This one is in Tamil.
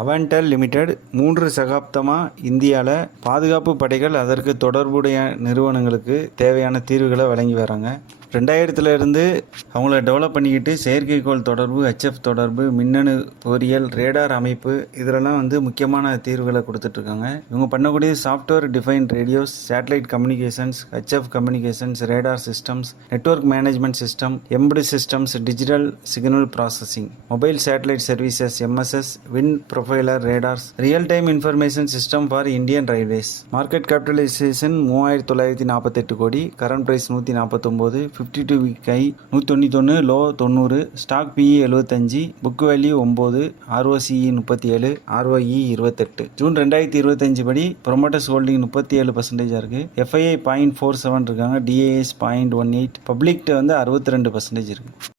அவன்டெல் லிமிடெட் மூன்று சகாப்தமாக இந்தியாவில் பாதுகாப்பு படைகள் அதற்கு தொடர்புடைய நிறுவனங்களுக்கு தேவையான தீர்வுகளை வழங்கி வராங்க. ரெண்டாயிரத்துல இருந்து அவங்கள டெவலப் பண்ணிக்கிட்டு செயற்கைக்கோள் தொடர்பு ஹெச்எஃப் தொடர்பு மின்னணு பொறியியல் ரேடார் அமைப்பு இதிலெல்லாம் வந்து முக்கியமான தீர்வுகளை கொடுத்துட்ருக்காங்க. இவங்க பண்ணக்கூடிய software define radios satellite communications HF communications radar systems network management system embedded systems digital signal processing mobile satellite services MSS wind profiler radars real time information system for Indian railways market capitalisation மூவாயிரத்தி தொள்ளாயிரத்தி நாற்பத்தெட்டு கோடி கரண்ட் ப்ரைஸ் நூற்றி நாற்பத்தொம்போது ஃபிஃப்டி டூ வீக் ஐ நூற்றி தொண்ணூத்தொன்று லோ தொண்ணூறு ஸ்டாக் பிஇ எழுபத்தஞ்சு புக் வேல்யூ ஒம்பது ஆர்ஓசிஇ முப்பத்தி ஏழு ஆர்ஓஇ இருபத்தெட்டு. ஜூன் ரெண்டாயிரத்தி இருபத்தஞ்சு படி ப்ரொமோட்டர்ஸ் ஹோல்டிங் முப்பத்தி ஏழு பர்சன்டேஜாக இருக்குது எஃப்ஐஐ பாயிண்ட் ஃபோர் செவன் இருக்காங்க டிஏஎஸ் பாயிண்ட் ஒன் எயிட் பப்ளிக்ட்ட வந்து அறுபத்தி ரெண்டு பர்சன்டேஜ் இருக்குது